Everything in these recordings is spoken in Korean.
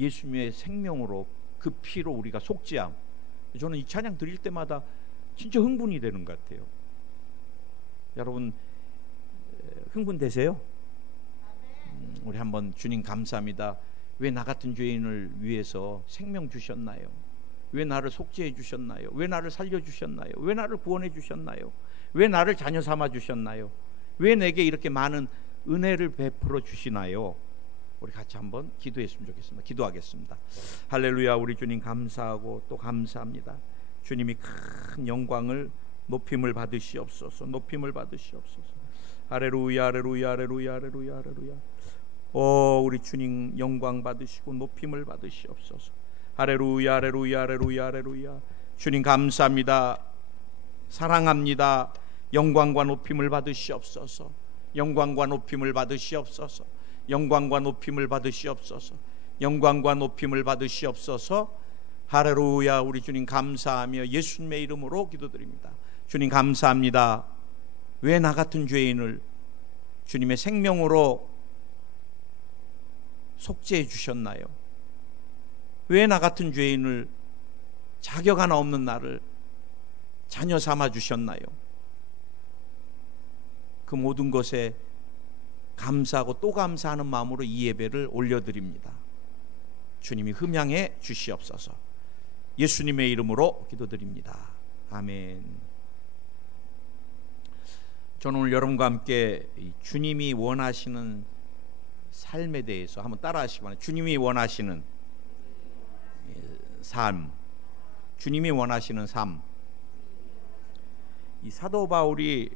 예수님의 생명으로 그 피로 우리가 속죄함. 저는 이 찬양 드릴 때마다 진짜 흥분이 되는 것 같아요. 여러분 흥분되세요? 우리 한번 주님 감사합니다. 왜 나 같은 죄인을 위해서 생명 주셨나요? 왜 나를 속죄해 주셨나요? 왜 나를 살려 주셨나요? 왜 나를 구원해 주셨나요? 왜 나를 자녀 삼아 주셨나요? 왜 내게 이렇게 많은 은혜를 베풀어 주시나요? 우리 같이 한번 기도했으면 좋겠습니다. 기도하겠습니다. 할렐루야. 우리 주님 감사하고 또 감사합니다. 주님이 큰 영광을 높임을 받으시옵소서. 높임을 받으시옵소서. 할렐루야 할렐루야 할렐루야 할렐루야 할렐루야. 우리 주님 영광 받으시고 높임을 받으시옵소서. 할렐루야 할렐루야 할렐루야 할렐루야. 주님 감사합니다. 사랑합니다. 영광과 높임을 받으시옵소서. 영광과 높임을 받으시옵소서. 영광과 높임을 받으시옵소서. 영광과 높임을 받으시옵소서. 할렐루야. 우리 주님 감사하며 예수님의 이름으로 기도드립니다. 주님 감사합니다. 왜 나 같은 죄인을 주님의 생명으로 속죄해 주셨나요? 왜 나 같은 죄인을 자격 하나 없는 나를 자녀 삼아 주셨나요? 그 모든 것에 감사하고 또 감사하는 마음으로 이 예배를 올려드립니다. 주님이 흠양해 주시옵소서. 예수님의 이름으로 기도드립니다. 아멘. 저는 오늘 여러분과 함께 주님이 원하시는 삶에 대해서 한번 따라 하시기 바랍니다. 주님이 원하시는 삶, 주님이 원하시는 삶. 이 사도 바울이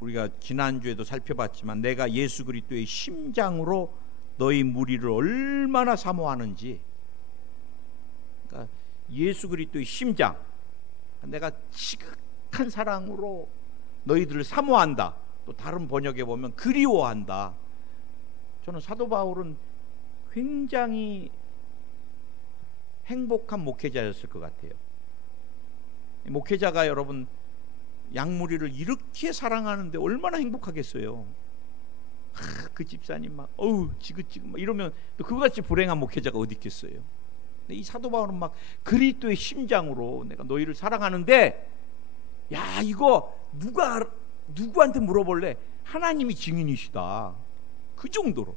우리가 지난주에도 살펴봤지만 내가 예수 그리스도의 심장으로 너희 무리를 얼마나 사모하는지, 그러니까 예수 그리스도의 심장, 내가 지극한 사랑으로 너희들을 사모한다. 또 다른 번역에 보면 그리워한다. 저는 사도 바울은 굉장히 행복한 목회자였을 것 같아요. 목회자가 여러분 양무리를 이렇게 사랑하는데 얼마나 행복하겠어요. 그 집사님 막 지긋지긋 막 이러면 또 그같이 불행한 목회자가 어디 있겠어요. 근데 이 사도 바울은 막 그리스도의 심장으로 내가 너희를 사랑하는데, 야 이거 누구한테 물어볼래? 하나님이 증인이시다. 그 정도로.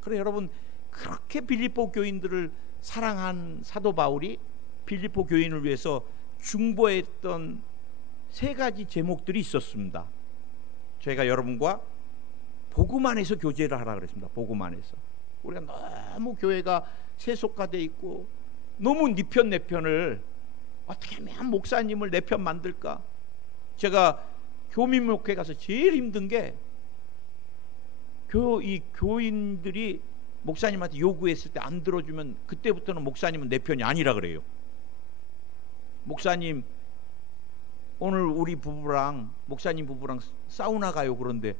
그래 여러분, 그렇게 빌립보 교인들을 사랑한 사도 바울이 빌립보 교인을 위해서 중보했던 세 가지 제목들이 있었습니다. 저희가 여러분과 복음 안에서 교제를 하라 그랬습니다. 복음 안에서. 우리가 너무 교회가 세속화되어 있고 너무 네 편 내 편을 어떻게 하면 목사님을 내 편 만들까? 제가 교민목회 가서 제일 힘든 게 이 교인들이 목사님한테 요구했을 때 안 들어주면 그때부터는 목사님은 내 편이 아니라 그래요. 목사님 오늘 우리 부부랑 목사님 부부랑 사우나 가요. 그런데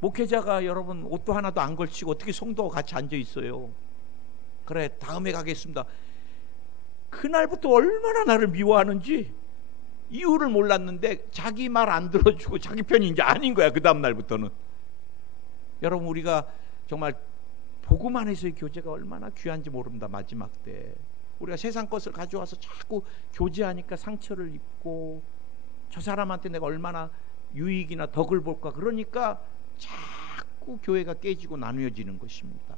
목회자가 여러분 옷도 하나도 안 걸치고 어떻게 성도가 같이 앉아 있어요? 그래 다음에 가겠습니다. 그날부터 얼마나 나를 미워하는지 이유를 몰랐는데 자기 말 안 들어주고 자기 편이 이제 아닌 거야. 그 다음 날부터는. 여러분 우리가 정말 복음 안에서의 교제가 얼마나 귀한지 모릅니다. 마지막 때 우리가 세상 것을 가져와서 자꾸 교제하니까 상처를 입고 저 사람한테 내가 얼마나 유익이나 덕을 볼까, 그러니까 자꾸 교회가 깨지고 나누어지는 것입니다.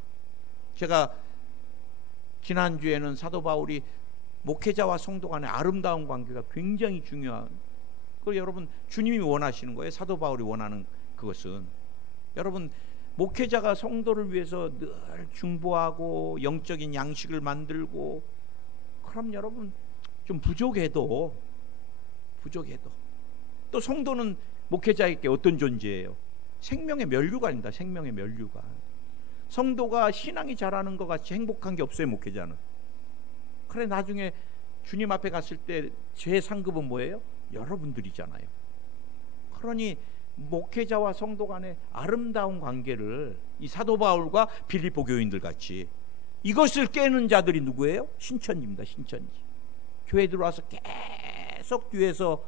제가 지난주에는 사도 바울이 목회자와 성도 간의 아름다운 관계가 굉장히 중요한, 그리고 여러분 주님이 원하시는 거예요. 사도 바울이 원하는 그것은 여러분 목회자가 성도를 위해서 늘 중보하고 영적인 양식을 만들고, 그럼 여러분 좀 부족해도 또 성도는 목회자에게 어떤 존재예요? 생명의 면류관입니다. 생명의 면류관. 성도가 신앙이 자라는 것 같이 행복한 게 없어요. 목회자는. 그래 나중에 주님 앞에 갔을 때 제 상급은 뭐예요? 여러분들이잖아요. 그러니 목회자와 성도 간의 아름다운 관계를 이 사도 바울과 빌립보 교인들 같이, 이것을 깨는 자들이 누구예요? 신천지입니다. 신천지. 교회 들어와서 계속 뒤에서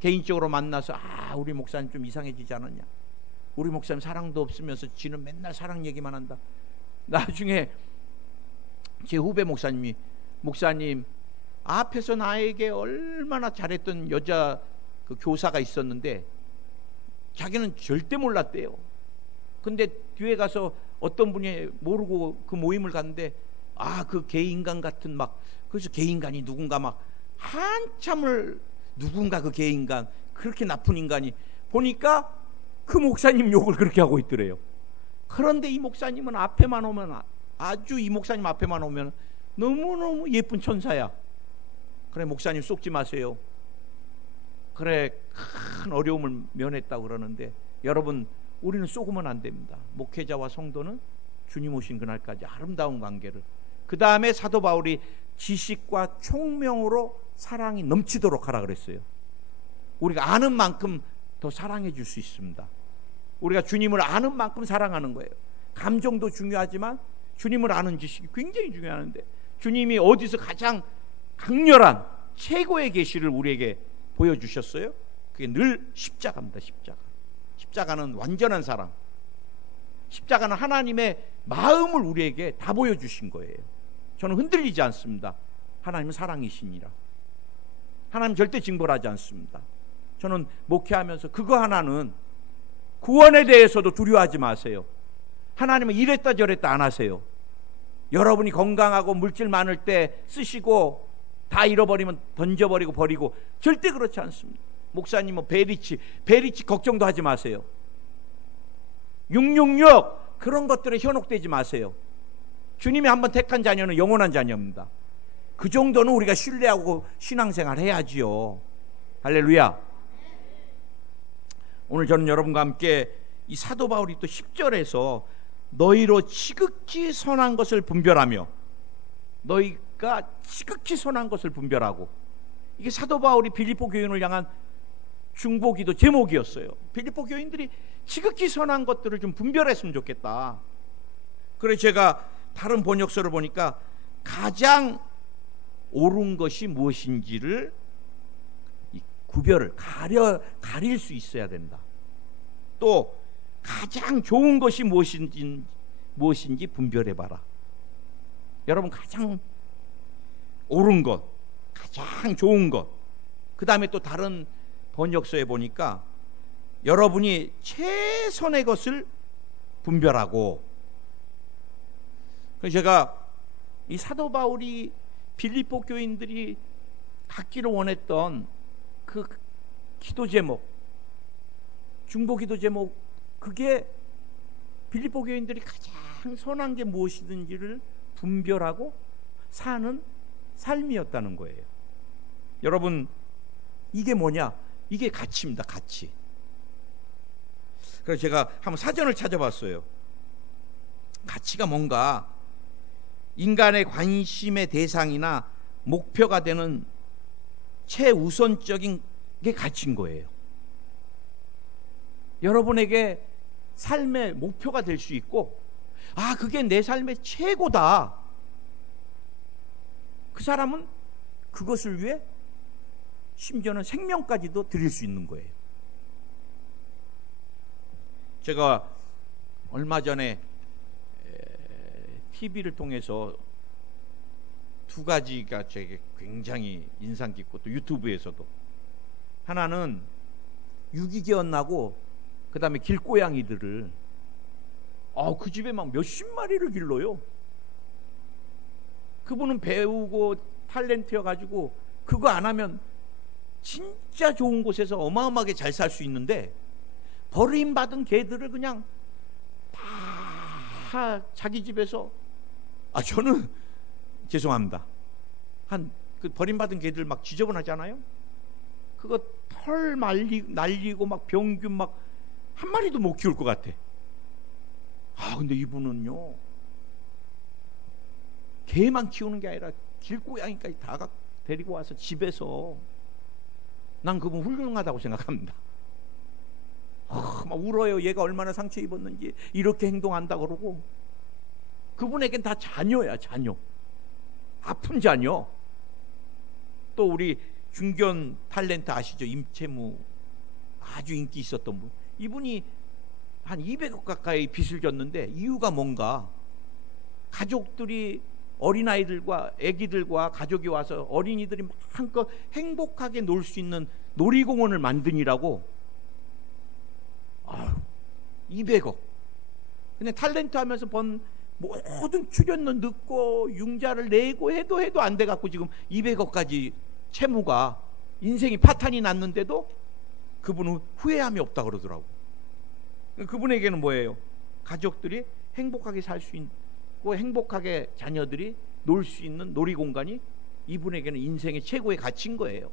개인적으로 만나서 우리 목사님 좀 이상해지지 않았냐, 우리 목사님 사랑도 없으면서 지는 맨날 사랑 얘기만 한다. 나중에 제 후배 목사님이, 목사님, 앞에서 나에게 얼마나 잘했던 여자 그 교사가 있었는데 자기는 절대 몰랐대요. 근데 뒤에 가서 어떤 분이 모르고 그 모임을 갔는데, 그 개인간 같은 그래서 개인간이 누군가 한참을, 누군가 그 개인간, 그렇게 나쁜 인간이, 보니까 그 목사님 욕을 그렇게 하고 있더래요. 그런데 이 목사님은 앞에만 오면, 아주 이 목사님 앞에만 오면 너무너무 예쁜 천사야. 그래, 목사님 속지 마세요. 그래, 큰 어려움을 면했다고 그러는데, 여러분, 우리는 쏘으면 안 됩니다. 목회자와 성도는 주님 오신 그날까지 아름다운 관계를. 그 다음에 사도 바울이 지식과 총명으로 사랑이 넘치도록 하라 그랬어요. 우리가 아는 만큼 더 사랑해 줄 수 있습니다. 우리가 주님을 아는 만큼 사랑하는 거예요. 감정도 중요하지만 주님을 아는 지식이 굉장히 중요한데, 주님이 어디서 가장 강렬한 최고의 계시를 우리에게 보여주셨어요? 그게 늘 십자가입니다. 십자가는 완전한 사랑, 십자가는 하나님의 마음을 우리에게 다 보여주신 거예요. 저는 흔들리지 않습니다. 하나님은 사랑이시니라. 하나님 절대 징벌하지 않습니다. 저는 목회하면서 그거 하나는, 구원에 대해서도 두려워하지 마세요. 하나님은 이랬다 저랬다 안 하세요. 여러분이 건강하고 물질 많을 때 쓰시고 다 잃어버리면 던져버리고 버리고, 절대 그렇지 않습니다. 목사님 베리치 걱정도 하지 마세요. 666 그런 것들에 현혹되지 마세요. 주님이 한번 택한 자녀는 영원한 자녀입니다. 그 정도는 우리가 신뢰하고 신앙생활 해야지요. 할렐루야. 오늘 저는 여러분과 함께 이 사도 바울이 또 10절에서 너희로 지극히 선한 것을 분별하며, 너희가 지극히 선한 것을 분별하고, 이게 사도 바울이 빌립보 교인을 향한 중보기도 제목이었어요. 빌립보 교인들이 지극히 선한 것들을 좀 분별했으면 좋겠다. 그래서 제가 다른 번역서를 보니까 가장 옳은 것이 무엇인지를 구별을 가릴 수 있어야 된다. 또 가장 좋은 것이 무엇인지 분별해봐라. 여러분, 가장 옳은 것, 가장 좋은 것, 그 다음에 또 다른 번역서에 보니까 여러분이 최선의 것을 분별하고. 그래서 제가 이 사도 바울이 빌립보 교인들이 갖기를 원했던 그 기도 제목, 중보 기도 제목, 그게 빌립보 교인들이 가장 선한 게 무엇이든지를 분별하고 사는 삶이었다는 거예요. 여러분, 이게 뭐냐? 이게 가치입니다. 가치. 그래서 제가 한번 사전을 찾아봤어요. 가치가 뭔가, 인간의 관심의 대상이나 목표가 되는 최우선적인 게 가치인 거예요. 여러분에게 삶의 목표가 될 수 있고, 그게 내 삶의 최고다. 그 사람은 그것을 위해 심지어는 생명까지도 드릴 수 있는 거예요. 제가 얼마 전에 TV를 통해서 두 가지가 제게 굉장히 인상 깊고, 또 유튜브에서도, 하나는 유기견 나고 그 다음에 길고양이들을 그 집에 막 몇십 마리를 길러요. 그분은 배우고 탤런트여 가지고 그거 안 하면 진짜 좋은 곳에서 어마어마하게 잘 살 수 있는데, 버림받은 개들을 그냥 다 자기 집에서, 저는 죄송합니다, 그 버림받은 개들 막 지저분하잖아요. 그거 털 날리고 막 병균 막 한 마리도 못 키울 것 같아. 근데 이분은요, 개만 키우는 게 아니라 길고양이까지 다 데리고 와서 집에서, 난 그분 훌륭하다고 생각합니다. 막 울어요. 얘가 얼마나 상처 입었는지 이렇게 행동한다 그러고. 그분에겐 다 자녀야, 자녀. 아픈 자녀. 또 우리 중견 탤런트 아시죠? 임채무, 아주 인기 있었던 분. 이분이 한 200억 가까이 빚을 졌는데, 이유가 뭔가, 가족들이 어린아이들과 아기들과 가족이 와서 어린이들이 마음껏 행복하게 놀 수 있는 놀이공원을 만드니라고 200억. 근데 탤런트 하면서 번 모든 출연료 넣고 융자를 내고 해도 안 돼갖고 지금 200억까지 채무가, 인생이 파탄이 났는데도 그분은 후회함이 없다 그러더라고. 그분에게는 뭐예요? 가족들이 행복하게 살 수 있고 행복하게 자녀들이 놀 수 있는 놀이공간이 이분에게는 인생의 최고의 가치인 거예요.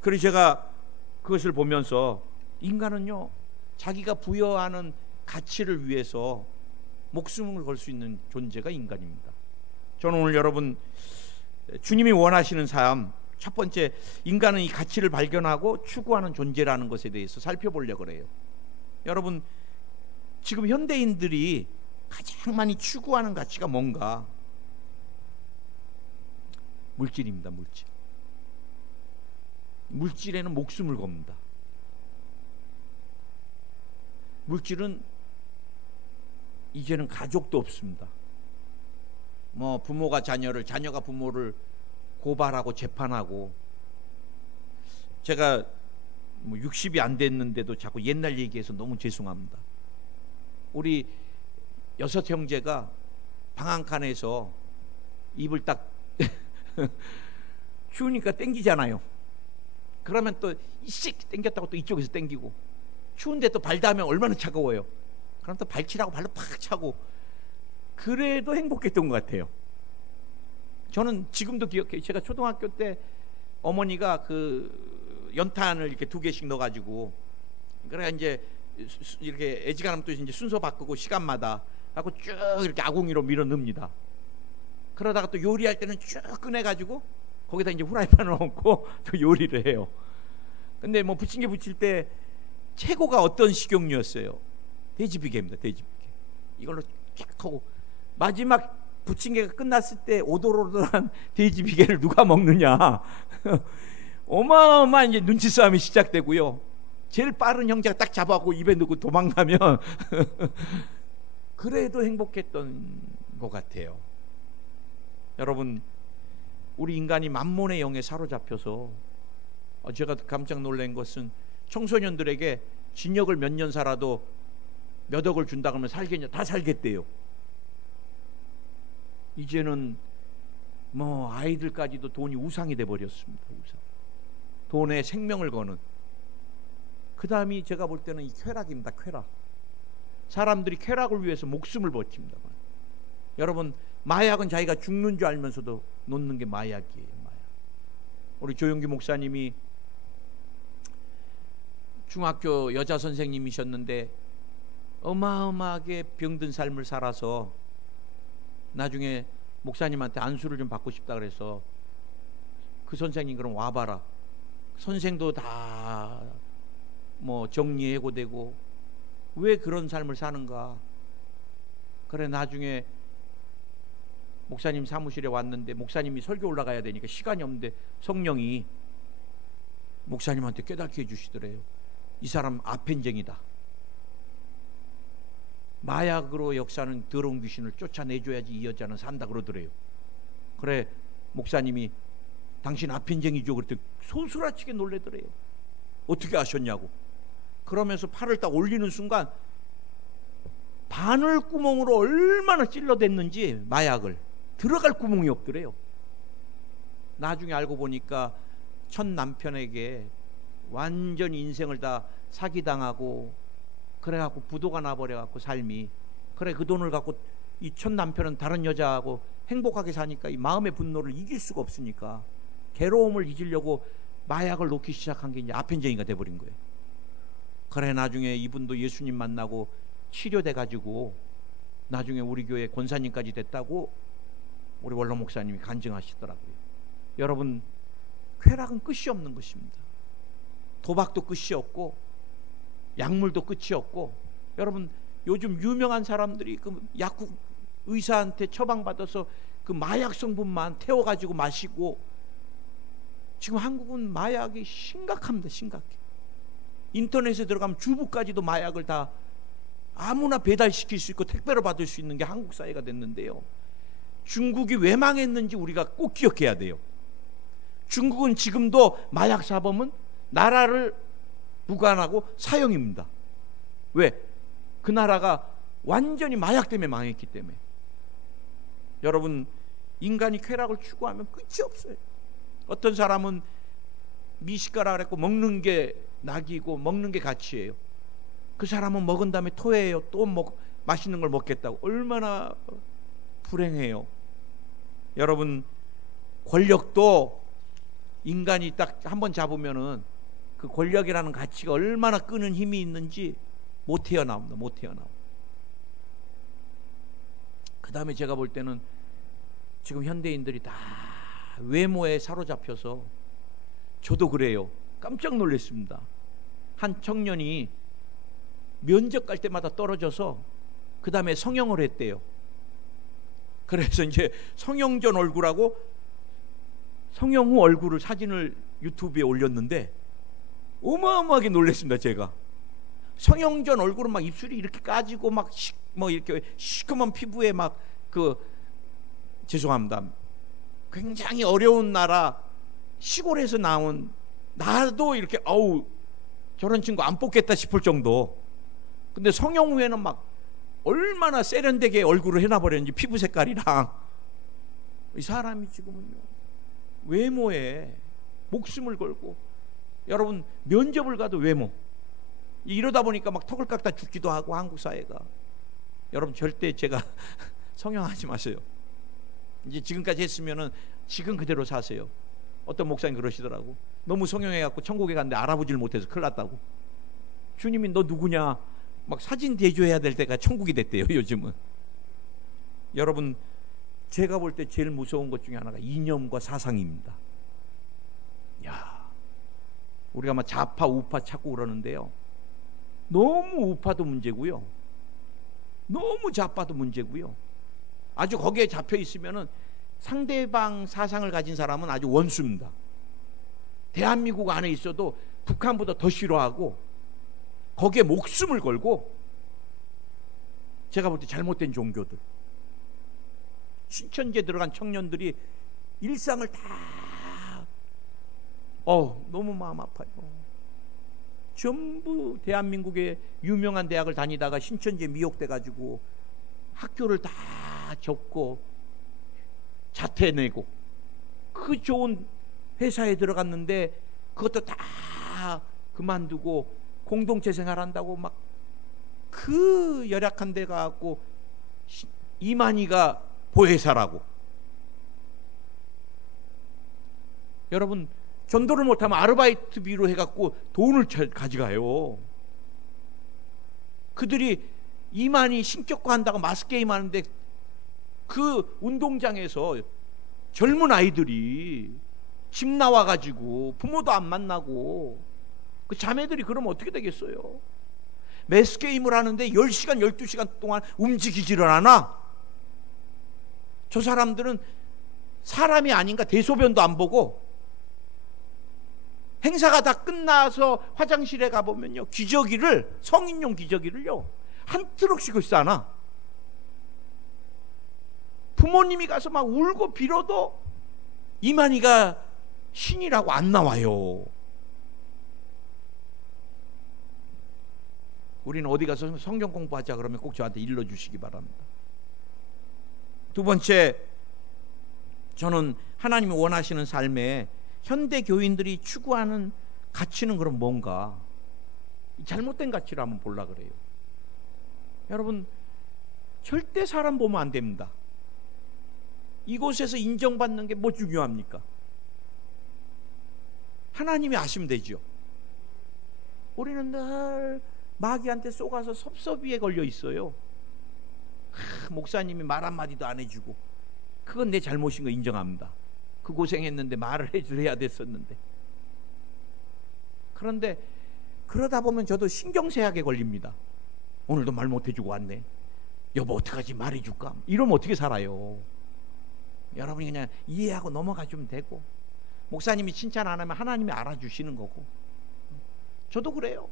그래서 제가 그것을 보면서 인간은요, 자기가 부여하는 가치를 위해서 목숨을 걸 수 있는 존재가 인간입니다. 저는 오늘 여러분, 주님이 원하시는 삶, 첫 번째, 인간은 이 가치를 발견하고 추구하는 존재라는 것에 대해서 살펴보려고 그래요. 여러분, 지금 현대인들이 가장 많이 추구하는 가치가 뭔가? 물질입니다. 물질에는 목숨을 겁니다. 물질은 이제는 가족도 없습니다. 뭐 부모가 자녀를, 자녀가 부모를 고발하고 재판하고. 제가 뭐 60이 안 됐는데도 자꾸 옛날 얘기해서 너무 죄송합니다. 우리 6 형제가 방 한 칸에서 입을 딱 추우니까 땡기잖아요. 그러면 또 이씩 땡겼다고 또 이쪽에서 땡기고, 추운데 또 발 닿으면 얼마나 차가워요. 그럼 또 발치라고 발로 팍 차고. 그래도 행복했던 것 같아요. 저는 지금도 기억해요. 제가 초등학교 때 어머니가 그 연탄을 이렇게 2개씩 넣어가지고, 그래 이제 이렇게 애지간하면 또 이제 순서 바꾸고 시간마다 하고 쭉 이렇게 아궁이로 밀어 넣습니다. 그러다가 또 요리할 때는 쭉 꺼내가지고 거기다 이제 후라이팬을 얹고 또 요리를 해요. 근데 뭐 부침개 부칠 때 최고가 어떤 식용유였어요? 돼지비계입니다. 돼지비계. 이걸로 쫙 하고, 마지막 부침개가 끝났을 때 오돌오돌한 돼지비계를 누가 먹느냐. 어마어마한 이제 눈치 싸움이 시작되고요. 제일 빠른 형제가 딱 잡아갖고 입에 넣고 도망가면 그래도 행복했던 것 같아요. 여러분, 우리 인간이 만몬의 영에 사로잡혀서, 제가 깜짝 놀란 것은 청소년들에게 징역을 몇 년 살아도 몇 억을 준다 그러면 살겠냐? 다 살겠대요. 이제는 뭐 아이들까지도 돈이 우상이 돼버렸습니다. 우상. 돈에 생명을 거는. 그 다음이 제가 볼 때는 이 쾌락입니다. 쾌락. 사람들이 쾌락을 위해서 목숨을 버팁니다. 여러분, 마약은 자기가 죽는 줄 알면서도 놓는 게 마약이에요. 마약. 우리 조용기 목사님이 중학교 여자 선생님이셨는데 어마어마하게 병든 삶을 살아서 나중에 목사님한테 안수를 좀 받고 싶다 그래서, 그 선생님 그럼 와봐라. 선생도 다 뭐 정리해고되고 왜 그런 삶을 사는가. 그래 나중에 목사님 사무실에 왔는데 목사님이 설교 올라가야 되니까 시간이 없는데 성령이 목사님한테 깨닫게 해주시더래요. 이 사람 아펜쟁이다. 마약으로 역사하는 더러운 귀신을 쫓아내줘야지 이 여자는 산다 그러더래요. 그래 목사님이 당신 아펜쟁이죠 그랬더니 소스라치게 놀래더래요. 어떻게 아셨냐고. 그러면서 팔을 딱 올리는 순간 바늘구멍으로 얼마나 찔러댔는지 마약을 들어갈 구멍이 없더래요. 나중에 알고 보니까 첫 남편에게 완전히 인생을 다 사기당하고 그래갖고 부도가 나버려갖고 삶이. 그래 그 돈을 갖고 이 첫 남편은 다른 여자하고 행복하게 사니까 이 마음의 분노를 이길 수가 없으니까 괴로움을 잊으려고 마약을 놓기 시작한 게 이제 아펜쟁이가 돼버린 거예요. 그래 나중에 이분도 예수님 만나고 치료돼가지고 나중에 우리 교회 권사님까지 됐다고 우리 원로 목사님이 간증하시더라고요. 여러분, 쾌락은 끝이 없는 것입니다. 도박도 끝이 없고 약물도 끝이 없고. 여러분, 요즘 유명한 사람들이 그 약국 의사한테 처방받아서 그 마약 성분만 태워가지고 마시고. 지금 한국은 마약이 심각합니다. 심각해. 인터넷에 들어가면 주부까지도 마약을 다 아무나 배달시킬 수 있고 택배로 받을 수 있는 게 한국 사회가 됐는데요. 중국이 왜 망했는지 우리가 꼭 기억해야 돼요. 중국은 지금도 마약 사범은 나라를 무관하고 사형입니다. 왜? 그 나라가 완전히 마약 때문에 망했기 때문에. 여러분, 인간이 쾌락을 추구하면 끝이 없어요. 어떤 사람은 미식가라 그랬고 먹는 게 낙이고 먹는 게 가치예요. 그 사람은 먹은 다음에 토해요. 또 맛있는 걸 먹겠다고. 얼마나 불행해요. 여러분, 권력도 인간이 딱 한번 잡으면은 그 권력이라는 가치가 얼마나 끄는 힘이 있는지 못 헤어나옵니다. 못 헤어나옵니다. 그 다음에 제가 볼 때는 지금 현대인들이 다 외모에 사로잡혀서, 저도 그래요. 깜짝 놀랐습니다. 한 청년이 면접 갈 때마다 떨어져서 그 다음에 성형을 했대요. 그래서 이제 성형 전 얼굴하고 성형 후 얼굴을 사진을 유튜브에 올렸는데 어마어마하게 놀랐습니다. 제가 성형 전 얼굴은 막 입술이 이렇게 까지고 막 이렇게 시커먼 피부에 막 죄송합니다. 굉장히 어려운 나라 시골에서 나온, 나도 이렇게 저런 친구 안 뽑겠다 싶을 정도. 근데 성형 후에는 막 얼마나 세련되게 얼굴을 해놔버렸는지, 피부 색깔이랑. 이 사람이 지금은요, 외모에 목숨을 걸고, 여러분 면접을 가도 외모, 이러다 보니까 막 턱을 깎다 죽기도 하고, 한국 사회가. 여러분 절대 제가 성형하지 마세요. 이제 지금까지 했으면은 지금 그대로 사세요. 어떤 목사님 그러시더라고. 너무 성형해갖고 천국에 갔는데 알아보질 못해서 큰일 났다고. 주님이 너 누구냐 막 사진 대조해야 될 때가 천국이 됐대요, 요즘은. 여러분, 제가 볼 때 제일 무서운 것 중에 하나가 이념과 사상입니다. 우리가 막 좌파 우파 찾고 그러는데요, 너무 우파도 문제고요, 너무 좌파도 문제고요. 아주 거기에 잡혀 있으면은 상대방 사상을 가진 사람은 아주 원수입니다. 대한민국 안에 있어도 북한보다 더 싫어하고 거기에 목숨을 걸고, 제가 볼 때 잘못된 종교들, 신천지에 들어간 청년들이 일상을 다 너무 마음 아파요. 전부 대한민국의 유명한 대학을 다니다가 신천지에 미혹돼 가지고 학교를 다 접고 자퇴 내고 그 좋은 회사에 들어갔는데 그것도 다 그만두고 공동체 생활한다고 막 그 열악한 데 가고 이만희가 보혜사라고. 여러분, 전도를 못하면 아르바이트비로 해갖고 돈을 가져가요. 그들이 이만희 신격화 한다고 마스게임 하는데 그 운동장에서 젊은 아이들이 집 나와가지고 부모도 안 만나고, 그 자매들이 그러면 어떻게 되겠어요? 매스게임을 하는데 10시간 12시간 동안 움직이지를 않아. 저 사람들은 사람이 아닌가 대소변도 안 보고, 행사가 다 끝나서 화장실에 가보면요, 기저귀를, 성인용 기저귀를요 한 트럭씩을 싸놔. 부모님이 가서 막 울고 빌어도 이만희가 신이라고 안 나와요. 우리는 어디 가서 성경 공부하자 그러면 꼭 저한테 일러주시기 바랍니다. 두 번째, 저는 하나님이 원하시는 삶에 현대 교인들이 추구하는 가치는 그럼 뭔가, 잘못된 가치를 한번 보려 그래요. 여러분, 절대 사람 보면 안 됩니다. 이곳에서 인정받는 게 뭐 중요합니까? 하나님이 아시면 되죠. 우리는 늘 마귀한테 속아서 섭섭이에 걸려 있어요. 목사님이 말 한마디도 안 해주고, 그건 내 잘못인 거 인정합니다. 그 고생했는데 말을 해야 됐었는데. 그런데 그러다 보면 저도 신경쇠약에 걸립니다. 오늘도 말 못해주고 왔네, 여보 어떡하지, 말해줄까? 이러면 어떻게 살아요? 여러분이 그냥 이해하고 넘어가주면 되고, 목사님이 칭찬 안 하면 하나님이 알아주시는 거고. 저도 그래요.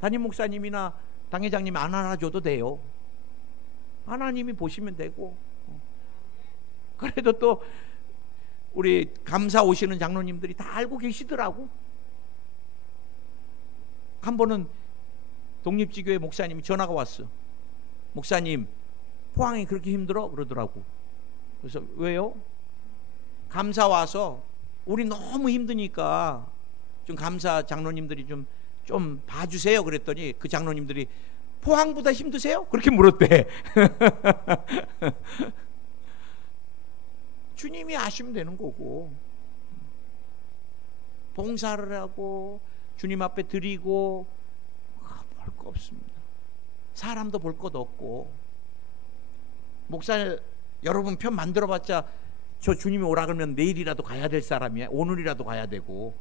담임 목사님이나 당회장님이 안 알아줘도 돼요. 하나님이 보시면 되고. 그래도 또 우리 감사 오시는 장로님들이 다 알고 계시더라고. 한 번은 독립지교회 목사님이 전화가 왔어. 목사님, 포항이 그렇게 힘들어? 그러더라고. 그래서 왜요? 감사 와서 우리 너무 힘드니까 좀 감사 장로님들이 좀 봐주세요. 그랬더니 그 장로님들이 포항보다 힘드세요? 그렇게 물었대. 주님이 아시면 되는 거고, 봉사를 하고 주님 앞에 드리고 볼 거 없습니다. 사람도 볼 것 없고, 목사 여러분 편 만들어봤자 저 주님이 오라 그러면 내일이라도 가야 될 사람이야. 오늘이라도 가야 되고,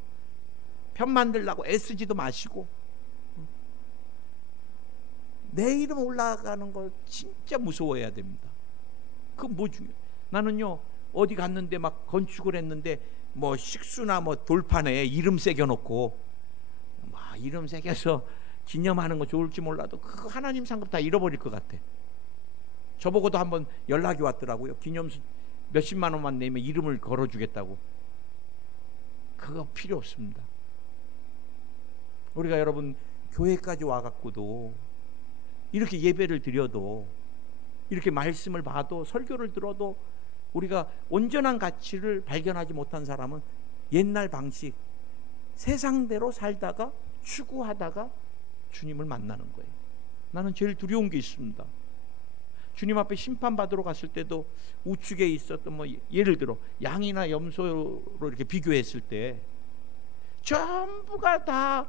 편 만들려고 애쓰지도 마시고, 내 이름 올라가는 걸 진짜 무서워해야 됩니다. 그건 뭐 중요해. 나는요 어디 갔는데 막 건축을 했는데 뭐 식수나 뭐 돌판에 이름 새겨놓고 막 이름 새겨서 기념하는 거 좋을지 몰라도 그거 하나님 상급 다 잃어버릴 것 같아. 저보고도 한번 연락이 왔더라고요. 기념수 몇십만 원만 내면 이름을 걸어주겠다고. 그거 필요 없습니다. 우리가 여러분 교회까지 와갖고도 이렇게 예배를 드려도, 이렇게 말씀을 봐도, 설교를 들어도 우리가 온전한 가치를 발견하지 못한 사람은 옛날 방식, 세상대로 살다가 추구하다가 주님을 만나는 거예요. 나는 제일 두려운 게 있습니다. 주님 앞에 심판받으러 갔을 때도 우측에 있었던 뭐 예를 들어 양이나 염소로 이렇게 비교했을 때 전부가 다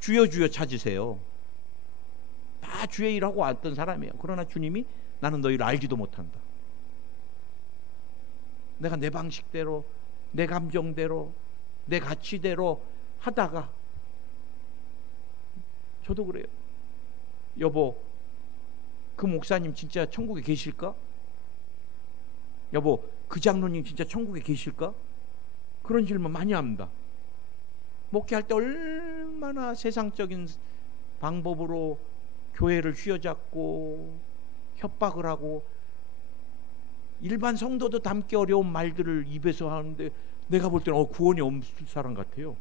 주여 주여 찾으세요. 다 주의 일하고 왔던 사람이에요. 그러나 주님이 나는 너희를 알지도 못한다. 내가 내 방식대로, 내 감정대로, 내 가치대로 하다가, 저도 그래요. 여보, 그 목사님 진짜 천국에 계실까? 여보, 그 장로님 진짜 천국에 계실까? 그런 질문 많이 합니다. 목회할 때 얼마나 세상적인 방법으로 교회를 휘어잡고 협박을 하고 일반 성도도 담기 어려운 말들을 입에서 하는데 내가 볼 때는 구원이 없을 사람 같아요.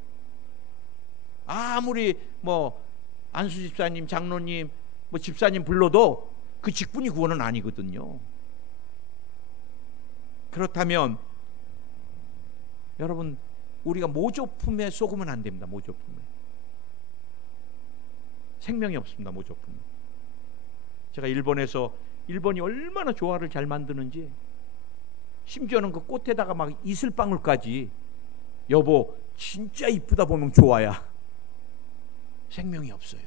아무리 뭐 안수 집사님, 장로님, 뭐 집사님 불러도 그 직분이 구원은 아니거든요. 그렇다면 여러분, 우리가 모조품에 속으면 안 됩니다. 모조품에 생명이 없습니다. 모조품에. 제가 일본이 얼마나 조화를 잘 만드는지, 심지어는 그 꽃에다가 막 이슬방울까지, 여보 진짜 이쁘다 보면 좋아야. 생명이 없어요.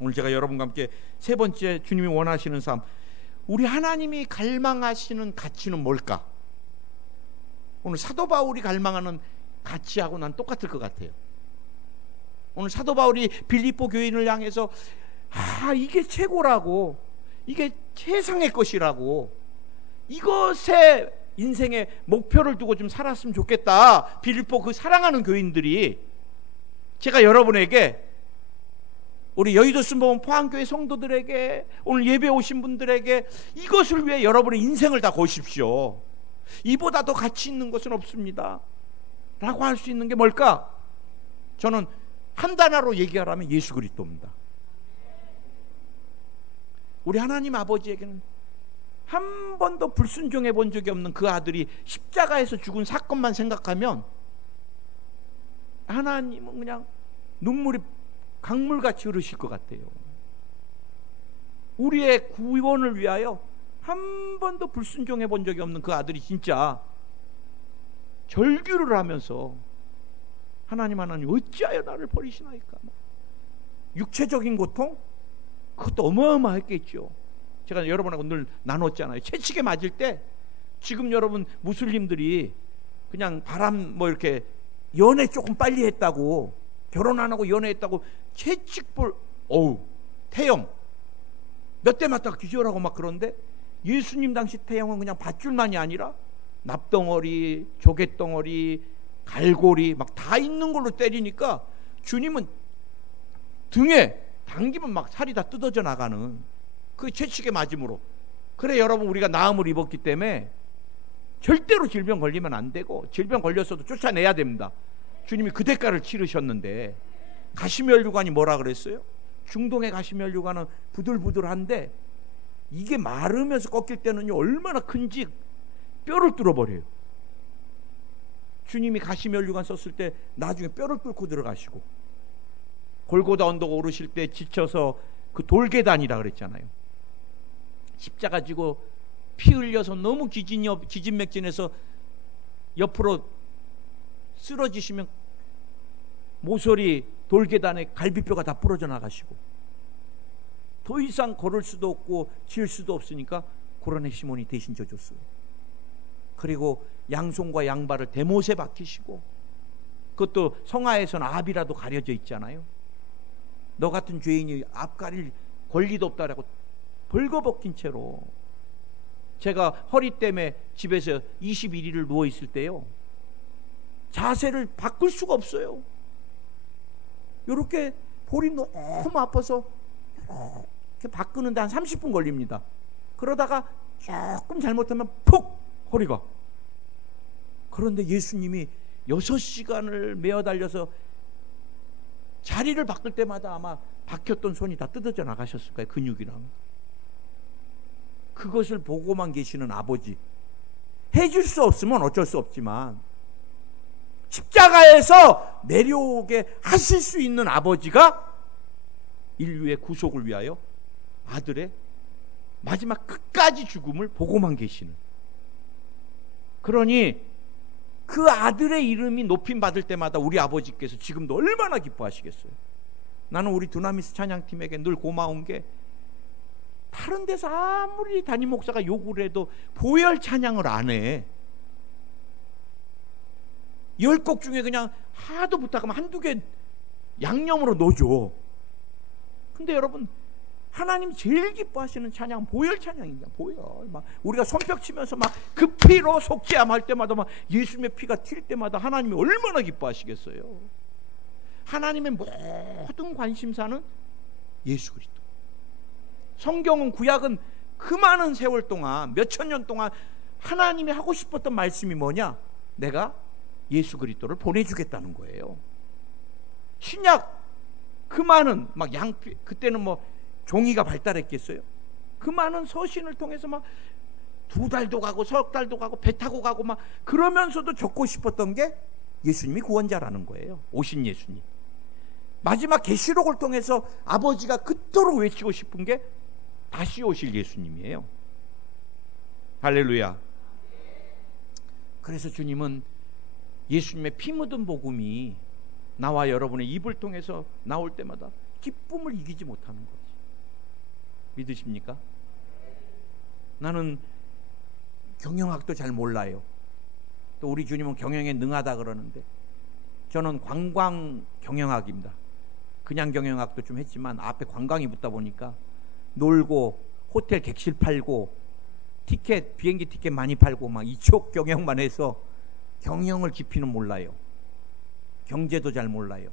오늘 제가 여러분과 함께 세 번째 주님이 원하시는 삶, 우리 하나님이 갈망하시는 가치는 뭘까? 오늘 사도 바울이 갈망하는 가치하고 난 똑같을 것 같아요. 오늘 사도 바울이 빌립보 교인을 향해서 이게 최고라고, 이게 최상의 것이라고, 이것에 인생의 목표를 두고 좀 살았으면 좋겠다. 빌립보 그 사랑하는 교인들이, 제가 여러분에게, 우리 여의도 순복음 포항교회 성도들에게, 오늘 예배 오신 분들에게 이것을 위해 여러분의 인생을 다 거십시오. 이보다 더 가치 있는 것은 없습니다 라고 할 수 있는 게 뭘까? 저는 한 단어로 얘기하라면 예수 그리스도입니다. 우리 하나님 아버지에게는 한 번도 불순종해 본 적이 없는 그 아들이 십자가에서 죽은 사건만 생각하면 하나님은 그냥 눈물이 강물같이 흐르실 것 같아요. 우리의 구원을 위하여 한 번도 불순종해 본 적이 없는 그 아들이 진짜 절규를 하면서 하나님 어찌하여 나를 버리시나이까, 육체적인 고통, 그것도 어마어마했겠죠. 제가 여러분하고 늘 나눴잖아요. 채찍에 맞을 때 지금 여러분 무슬림들이 그냥 바람 뭐 이렇게 연애 조금 빨리 했다고, 결혼 안 하고 연애했다고 채찍볼, 태영 몇 대 맞다가 기절하고 막, 그런데 예수님 당시 태영은 그냥 밧줄만이 아니라 납덩어리, 조갯덩어리, 갈고리 막 다 있는 걸로 때리니까 주님은 등에 당기면 막 살이 다 뜯어져 나가는 그 채찍에 맞음으로. 그래 여러분, 우리가 나음을 입었기 때문에 절대로 질병 걸리면 안 되고, 질병 걸렸어도 쫓아내야 됩니다. 주님이 그 대가를 치르셨는데, 가시면류관이 뭐라 그랬어요? 중동의 가시면류관은 부들부들한데 이게 마르면서 꺾일 때는요 얼마나 큰지 뼈를 뚫어버려요. 주님이 가시면류관 썼을 때 나중에 뼈를 뚫고 들어가시고, 골고다 언덕 오르실 때 지쳐서 그 돌계단이라 그랬잖아요. 십자가 지고 피 흘려서 너무 기진맥진해서 옆으로 쓰러지시면 모서리 돌계단에 갈비뼈가 다 부러져 나가시고, 더 이상 걸을 수도 없고 질 수도 없으니까 고라네 시몬이 대신 져줬어요. 그리고 양손과 양발을 대못에 박히시고, 그것도 성하에서는 앞이라도 가려져 있잖아요. 너 같은 죄인이 앞 가릴 권리도 없다라고 벌거벗긴 채로, 제가 허리 때문에 집에서 21일을 누워있을 때요 자세를 바꿀 수가 없어요. 이렇게 볼이 너무 아파서 이렇게 바꾸는데 한 30분 걸립니다. 그러다가 조금 잘못하면 푹 허리가. 그런데 예수님이 6시간을 메어 달려서 자리를 바꿀 때마다 아마 박혔던 손이 다 뜯어져 나가셨을 거예요. 근육이랑. 그것을 보고만 계시는 아버지, 해줄 수 없으면 어쩔 수 없지만 십자가에서 내려오게 하실 수 있는 아버지가 인류의 구속을 위하여 아들의 마지막 끝까지 죽음을 보고만 계시는, 그러니 그 아들의 이름이 높임 받을 때마다 우리 아버지께서 지금도 얼마나 기뻐하시겠어요. 나는 우리 두나미스 찬양팀에게 늘 고마운 게, 다른 데서 아무리 담임 목사가 요구를 해도 보혈 찬양을 안 해. 10곡 중에 그냥 하도 부탁하면 한두 개 양념으로 넣어줘. 근데 여러분, 하나님 제일 기뻐하시는 찬양 보혈 찬양입니다. 보혈. 막 우리가 손뼉 치면서 막 그 피로 속죄함 할 때마다 막 예수님의 피가 튈 때마다 하나님이 얼마나 기뻐하시겠어요. 하나님의 모든 관심사는 예수 그리스도. 성경은, 구약은 그 많은 세월 동안, 몇천 년 동안 하나님이 하고 싶었던 말씀이 뭐냐? 내가 예수 그리스도를 보내주겠다는 거예요. 신약 그 많은 막 양피, 그때는 뭐 종이가 발달했겠어요? 그 많은 서신을 통해서 막 2달도 가고 석 달도 가고 배 타고 가고 막 그러면서도 적고 싶었던 게 예수님이 구원자라는 거예요. 오신 예수님. 마지막 계시록을 통해서 아버지가 그토록 외치고 싶은 게 다시 오실 예수님이에요. 할렐루야. 그래서 주님은 예수님의 피 묻은 복음이 나와 여러분의 입을 통해서 나올 때마다 기쁨을 이기지 못하는 거지. 믿으십니까? 나는 경영학도 잘 몰라요. 또 우리 주님은 경영에 능하다 그러는데, 저는 관광 경영학입니다. 그냥 경영학도 좀 했지만 앞에 관광이 붙다 보니까 놀고 호텔 객실 팔고 티켓, 비행기 티켓 많이 팔고 막 이쪽 경영만 해서 경영을 깊이는 몰라요. 경제도 잘 몰라요.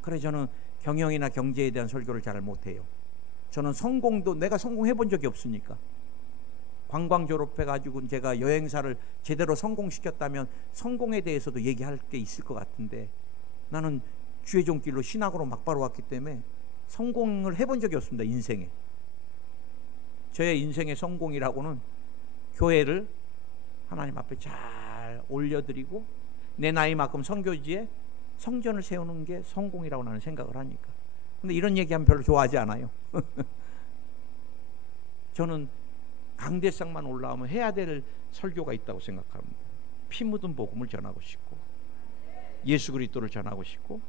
그래서 저는 경영이나 경제에 대한 설교를 잘 못해요. 저는 성공도, 내가 성공해 본 적이 없으니까. 관광 졸업해가지고 제가 여행사를 제대로 성공시켰다면 성공에 대해서도 얘기할 게 있을 것 같은데, 나는 주의 종길로 신학으로 막바로 왔기 때문에 성공을 해본 적이 없습니다. 인생에. 저의 인생의 성공이라고는 교회를 하나님 앞에 잘 올려드리고 내 나이만큼 선교지에 성전을 세우는 게 성공이라고 나는 생각을 하니까. 근데 이런 얘기하면 별로 좋아하지 않아요. 저는 강대상만 올라오면 해야 될 설교가 있다고 생각합니다. 피 묻은 복음을 전하고 싶고, 예수 그리스도를 전하고 싶고,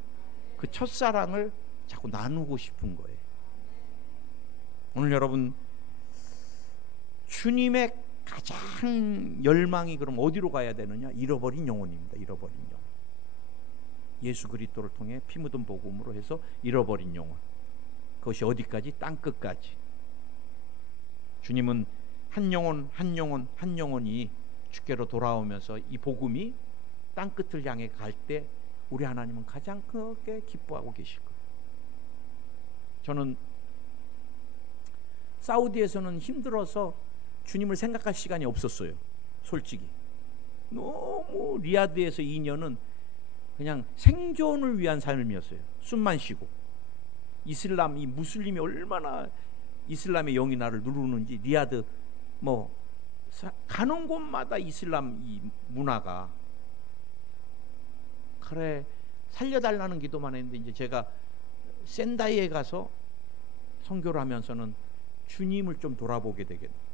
그 첫사랑을 자꾸 나누고 싶은 거예요. 오늘 여러분, 주님의 가장 열망이 그럼 어디로 가야 되느냐? 잃어버린 영혼입니다. 잃어버린 영혼. 예수 그리스도를 통해 피 묻은 복음으로 해서 잃어버린 영혼. 그것이 어디까지? 땅끝까지. 주님은 한 영혼 한 영혼 한 영혼이 주께로 돌아오면서 이 복음이 땅끝을 향해 갈 때 우리 하나님은 가장 크게 기뻐하고 계실 거예요. 저는 사우디에서는 힘들어서 주님을 생각할 시간이 없었어요. 솔직히. 너무 리야드에서 2년은 그냥 생존을 위한 삶이었어요. 숨만 쉬고. 이슬람, 이 무슬림이 얼마나 이슬람의 영이 나를 누르는지. 리야드 뭐 가는 곳마다 이슬람 이 문화가. 그래 살려달라는 기도만 했는데, 이제 제가 센다이에 가서 선교를 하면서는 주님을 좀 돌아보게 되게 돼요.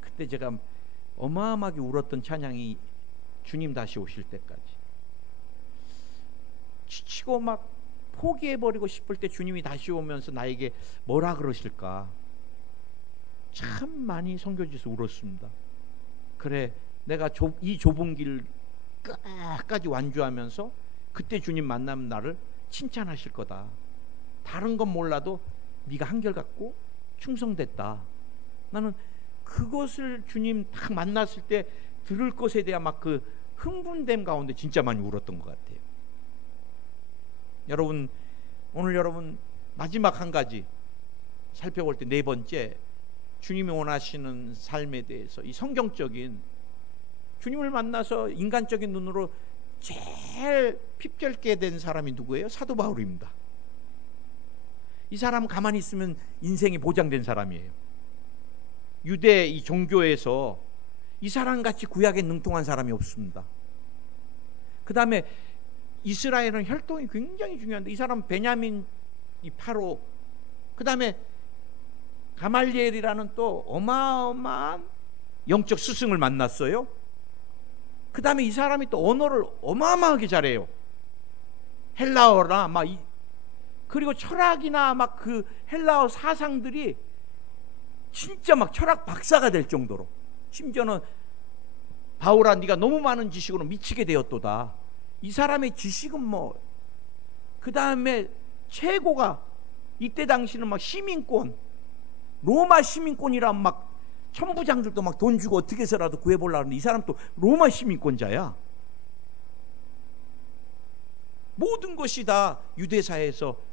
그때 제가 어마어마하게 울었던 찬양이 주님 다시 오실 때까지. 지치고 막 포기해버리고 싶을 때 주님이 다시 오면서 나에게 뭐라 그러실까. 참 많이 선교지에서 울었습니다. 그래 내가 이 좁은 길 끝까지 완주하면서 그때 주님 만나면 나를 칭찬하실 거다. 다른 건 몰라도 네가 한결같고 충성됐다. 나는 그것을 주님 딱 만났을 때 들을 것에 대한 막 그 흥분됨 가운데 진짜 많이 울었던 것 같아요. 여러분, 오늘 여러분 마지막 한 가지 살펴볼 때, 네 번째, 주님이 원하시는 삶에 대해서 이 성경적인 주님을 만나서 인간적인 눈으로 제일 핍절게 된 사람이 누구예요? 사도 바울입니다. 이 사람은 가만히 있으면 인생이 보장된 사람이에요. 유대 이 종교에서 이 사람같이 구약에 능통한 사람이 없습니다. 그 다음에 이스라엘은 혈통이 굉장히 중요한데, 이 사람은 베냐민 이 파로, 그 다음에 가말리엘이라는 또 어마어마한 영적 스승을 만났어요. 그 다음에 이 사람이 또 언어를 어마어마하게 잘해요. 헬라어나 막 그리고 철학이나 막 그 헬라어 사상들이 진짜 막 철학 박사가 될 정도로, 심지어는 바울아 네가 너무 많은 지식으로 미치게 되었도다. 이 사람의 지식은 뭐, 그 다음에 최고가 이때 당시는 막 시민권, 로마 시민권이란 막 천부장들도 막 돈 주고 어떻게 해서라도 구해보려고 하는데, 이 사람 또 로마 시민권자야. 모든 것이 다 유대사에서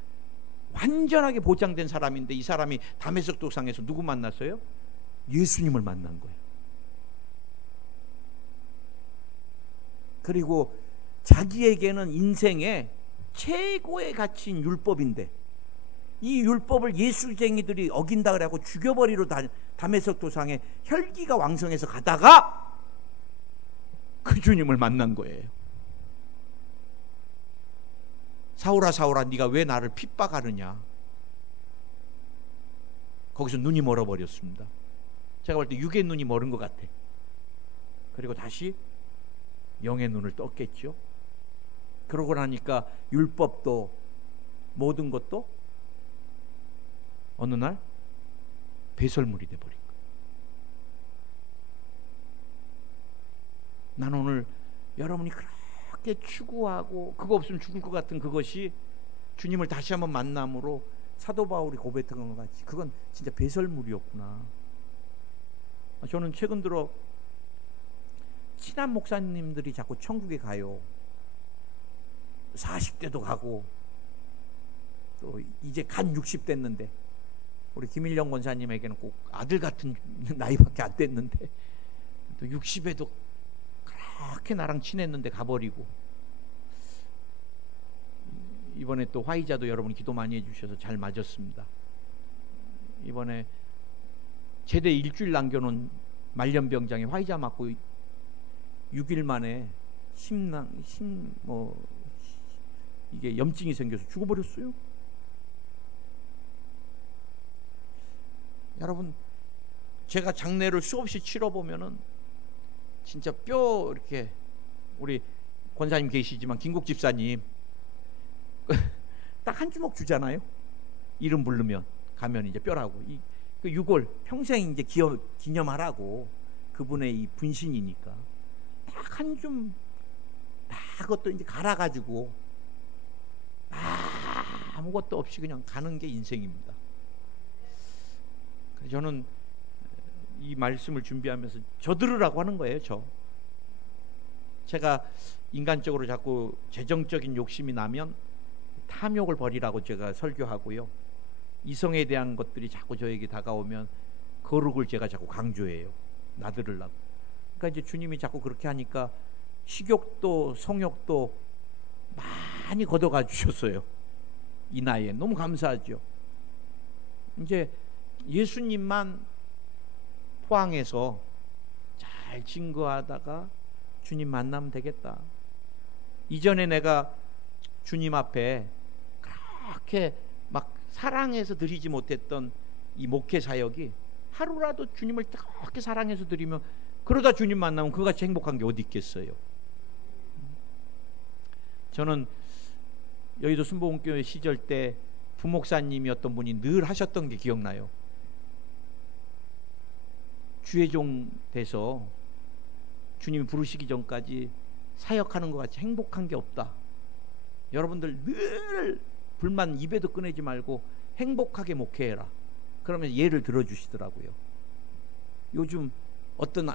완전하게 보장된 사람인데, 이 사람이 다메섹 도상에서 누구 만났어요? 예수님을 만난 거예요. 그리고 자기에게는 인생의 최고의 가치인 율법인데, 이 율법을 예수쟁이들이 어긴다 그래갖고 죽여버리러 다메섹 도상에 혈기가 왕성해서 가다가 그 주님을 만난 거예요. 사울아 사울아 네가 왜 나를 핍박하느냐. 거기서 눈이 멀어버렸습니다. 제가 볼 때 육의 눈이 멀은 것 같아. 그리고 다시 영의 눈을 떴겠죠. 그러고 나니까 율법도 모든 것도 어느 날 배설물이 돼버린 거예요. 난 오늘 여러분이 그렇게 추구하고 그거 없으면 죽을 것 같은 그것이 주님을 다시 한번 만남으로 사도 바울이 고백한 것 같이 그건 진짜 배설물이었구나. 저는 최근 들어 친한 목사님들이 자꾸 천국에 가요. 40대도 가고 또 이제 간 60 됐는데, 우리 김일영 권사님에게는 꼭 아들 같은 나이밖에 안 됐는데 또 60에도 그렇게 나랑 친했는데 가버리고, 이번에 또 화이자도 여러분이 기도 많이 해주셔서 잘 맞았습니다. 이번에 제대 일주일 남겨놓은 말년병장에 화이자 맞고 6일 만에 이게 염증이 생겨서 죽어버렸어요. 여러분, 제가 장례를 수없이 치러보면은 진짜 뼈 이렇게, 우리 권사님 계시지만 김국 집사님 딱 한 주먹 주잖아요. 이름 부르면 가면 이제 뼈라고, 그 유골 평생 이제 기념하라고, 그분의 이 분신이니까 딱 한 줌 다 그것도 이제 갈아가지고 아무것도 없이 그냥 가는 게 인생입니다. 그래서 저는 이 말씀을 준비하면서 저 들으라고 하는 거예요. 제가 인간적으로 자꾸 재정적인 욕심이 나면 탐욕을 버리라고 제가 설교하고요, 이성에 대한 것들이 자꾸 저에게 다가오면 거룩을 제가 자꾸 강조해요. 나들으려고. 그러니까 이제 주님이 자꾸 그렇게 하니까 식욕도 성욕도 많이 걷어가 주셨어요. 이 나이에 너무 감사하죠. 이제 예수님만 포항해서 잘 증거하다가 주님 만나면 되겠다. 이전에 내가 주님 앞에 그렇게 막 사랑해서 드리지 못했던 이 목회 사역이 하루라도 주님을 그렇게 사랑해서 드리면, 그러다 주님 만나면 그같이 행복한 게 어디 있겠어요. 저는 여의도 순복음교회 시절 때 부목사님이었던 분이 늘 하셨던 게 기억나요. 주의 종 돼서 주님이 부르시기 전까지 사역하는 것 같이 행복한 게 없다. 여러분들 늘 불만 입에도 꺼내지 말고 행복하게 목회해라. 그러면서 예를 들어주시더라고요. 요즘 어떤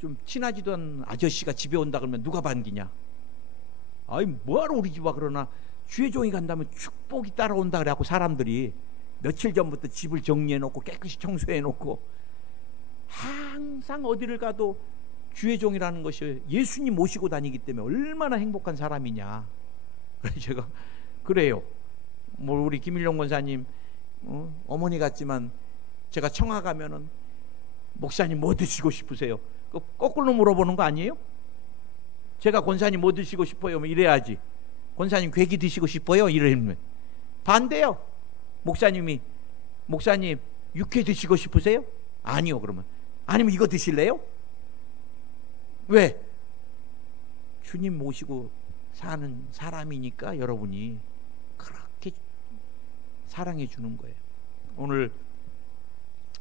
좀 친하지도 않은 아저씨가 집에 온다 그러면 누가 반기냐? 아이 뭐하러 우리 집 와? 그러나 주의 종이 간다면 축복이 따라온다 그래갖고 사람들이 며칠 전부터 집을 정리해놓고 깨끗이 청소해놓고, 항상 어디를 가도 주의 종이라는 것이 예수님 모시고 다니기 때문에 얼마나 행복한 사람이냐. 그래서 제가 그래요. 뭐 우리 김일용 권사님 어머니 같지만 제가 청하 가면은 목사님 뭐 드시고 싶으세요? 거꾸로 물어보는 거 아니에요? 제가 권사님 뭐 드시고 싶어요? 뭐 이래야지. 권사님 괴기 드시고 싶어요? 이러면 반대요. 목사님이 목사님 육회 드시고 싶으세요? 아니요. 그러면 아니면 이거 드실래요? 왜? 주님 모시고 사는 사람이니까 여러분이 그렇게 사랑해 주는 거예요. 오늘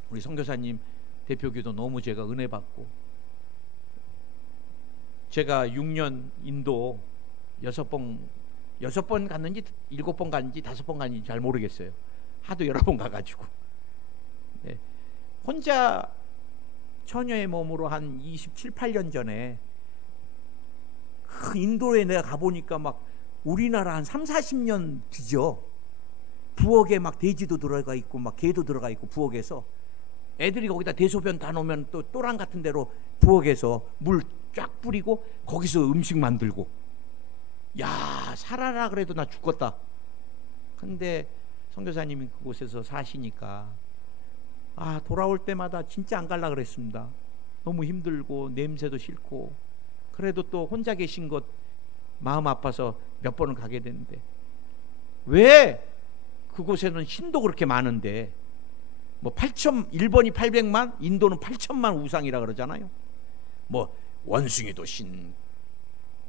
우리 선교사님 대표기도 너무 제가 은혜 받고, 제가 6년 인도 6번 갔는지 7번 갔는지 5번 갔는지 잘 모르겠어요. 하도 여러 번 가가지고, 네. 혼자 처녀의 몸으로 한 27, 8년 전에 그 인도에 내가 가보니까 막 우리나라 한 3, 40년 뒤죠. 부엌에 막 돼지도 들어가 있고 막 개도 들어가 있고, 부엌에서 애들이 거기다 대소변 다 놓으면 또 또랑 같은 데로 부엌에서 물 쫙 뿌리고 거기서 음식 만들고, 야 살아라 그래도 나 죽겠다. 근데 선교사님이 그곳에서 사시니까 돌아올 때마다 진짜 안 갈라 그랬습니다. 너무 힘들고 냄새도 싫고. 그래도 또 혼자 계신 것 마음 아파서 몇 번은 가게 되는데, 왜 그곳에는 신도 그렇게 많은데 뭐 1번이 800만, 인도는 8천만 우상이라 그러잖아요. 뭐 원숭이도 신,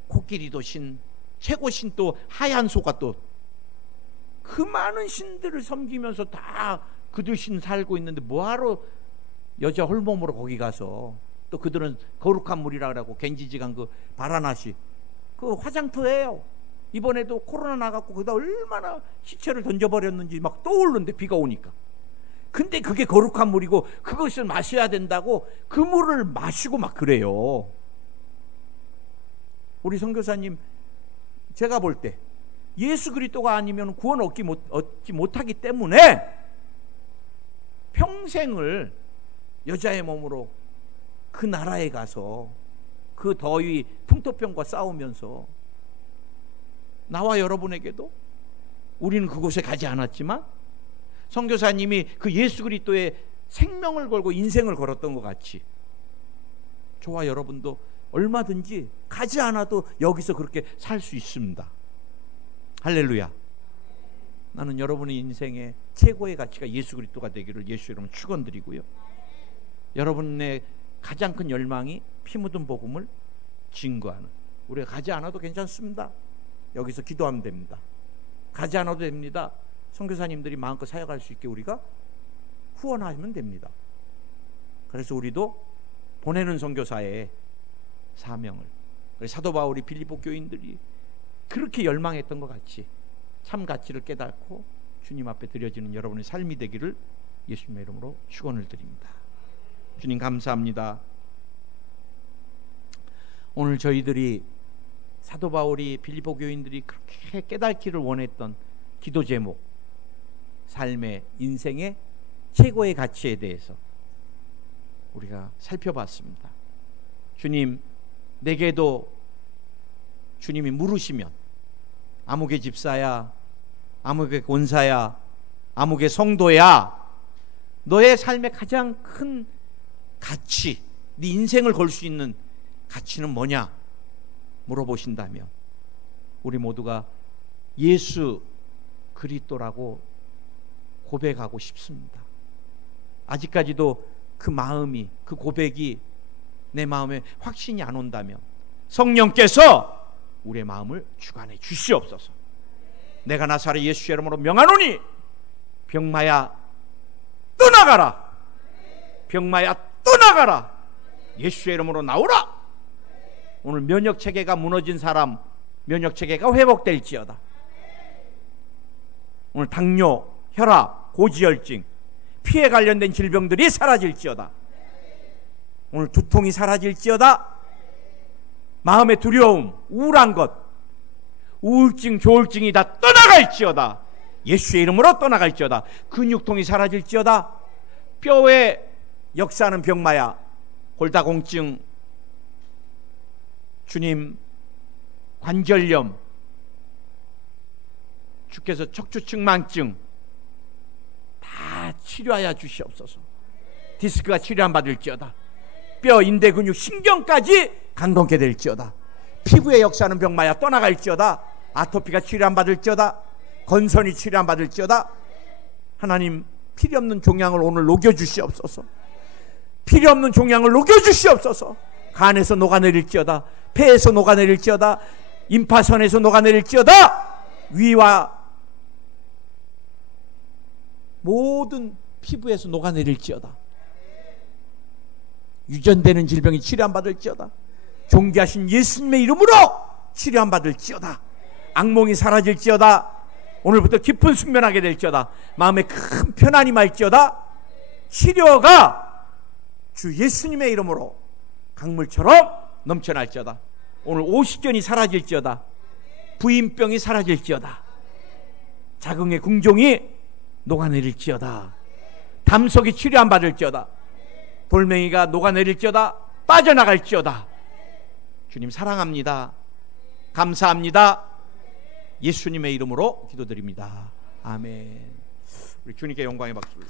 코끼리도 신, 최고 신, 또 하얀 소가 또, 그 많은 신들을 섬기면서 다 그들 신 살고 있는데 뭐하러 여자 홀몸으로 거기 가서, 또 그들은 거룩한 물이라 그러고 겐지지강 그 바라나시 그 화장터예요. 이번에도 코로나 나갖고 거기다 얼마나 시체를 던져버렸는지 막 떠오르는데, 비가 오니까. 근데 그게 거룩한 물이고 그것을 마셔야 된다고 그 물을 마시고 막 그래요. 우리 선교사님 제가 볼 때 예수 그리스도가 아니면 구원 얻지 못하기 때문에 평생을 여자의 몸으로 그 나라에 가서 그 더위 풍토병과 싸우면서, 나와 여러분에게도 우리는 그곳에 가지 않았지만 선교사님이 그 예수 그리스도의 생명을 걸고 인생을 걸었던 것 같이, 저와 여러분도 얼마든지 가지 않아도 여기서 그렇게 살 수 있습니다. 할렐루야. 나는 여러분의 인생의 최고의 가치가 예수 그리스도가 되기를 예수 이름으로 축원드리고요. 여러분의 가장 큰 열망이 피 묻은 복음을 증거하는, 우리가 가지 않아도 괜찮습니다. 여기서 기도하면 됩니다. 가지 않아도 됩니다. 선교사님들이 마음껏 사역할 수 있게 우리가 후원하면 됩니다. 그래서 우리도 보내는 선교사의 사명을, 사도 바울이 빌립보 교인들이 그렇게 열망했던 것 같이 참 가치를 깨닫고 주님 앞에 드려지는 여러분의 삶이 되기를 예수님의 이름으로 축원을 드립니다. 주님 감사합니다. 오늘 저희들이 사도 바울이 빌립보 교인들이 그렇게 깨닫기를 원했던 기도 제목, 삶의 인생의 최고의 가치에 대해서 우리가 살펴봤습니다. 주님, 내게도 주님이 물으시면 아무개 집사야, 아무개 권사야, 아무개 성도야, 너의 삶의 가장 큰 가치, 네 인생을 걸 수 있는 가치는 뭐냐 물어보신다면 우리 모두가 예수 그리스도라고 고백하고 싶습니다. 아직까지도 그 마음이, 그 고백이 내 마음에 확신이 안 온다면 성령께서 우리의 마음을 주관해 주시옵소서. 내가 나사렛 예수의 이름으로 명하노니 병마야 떠나가라. 병마야 떠나가라. 예수의 이름으로 나오라. 오늘 면역체계가 무너진 사람 면역체계가 회복될지어다. 오늘 당뇨, 혈압, 고지혈증, 피에 관련된 질병들이 사라질지어다. 오늘 두통이 사라질지어다. 마음의 두려움, 우울한 것, 우울증, 조울증이 다 떠나갈지어다. 예수의 이름으로 떠나갈지어다. 근육통이 사라질지어다. 뼈에 역사하는 병마야, 골다공증, 주님, 관절염, 주께서 척추측만증 다 치료하여 주시옵소서. 디스크가 치료 받을지어다. 뼈, 인대, 근육, 신경까지 강건케 될지어다. 피부에 역사하는 병마야 떠나갈지어다. 아토피가 치료 받을지어다. 건선이 치료 받을지어다. 하나님, 필요 없는 종양을 오늘 녹여주시옵소서. 필요 없는 종양을 녹여주시옵소서. 간에서 녹아내릴지어다. 폐에서 녹아내릴지어다. 임파선에서 녹아내릴지어다. 위와 모든 피부에서 녹아내릴지어다. 유전되는 질병이 치료 받을지어다. 존귀하신 예수님의 이름으로 치료 받을지어다. 악몽이 사라질지어다. 오늘부터 깊은 숙면하게 될지어다. 마음에 큰 편안이 말지어다. 치료가 주 예수님의 이름으로 강물처럼 넘쳐날지어다. 오늘 오십견이 사라질지어다. 부인병이 사라질지어다. 자궁의 궁종이 녹아내릴지어다. 담석이 치료 안 받을지어다. 돌멩이가 녹아내릴지어다. 빠져나갈지어다. 주님 사랑합니다. 감사합니다. 예수님의 이름으로 기도드립니다. 아멘. 우리 주님께 영광의 박수를.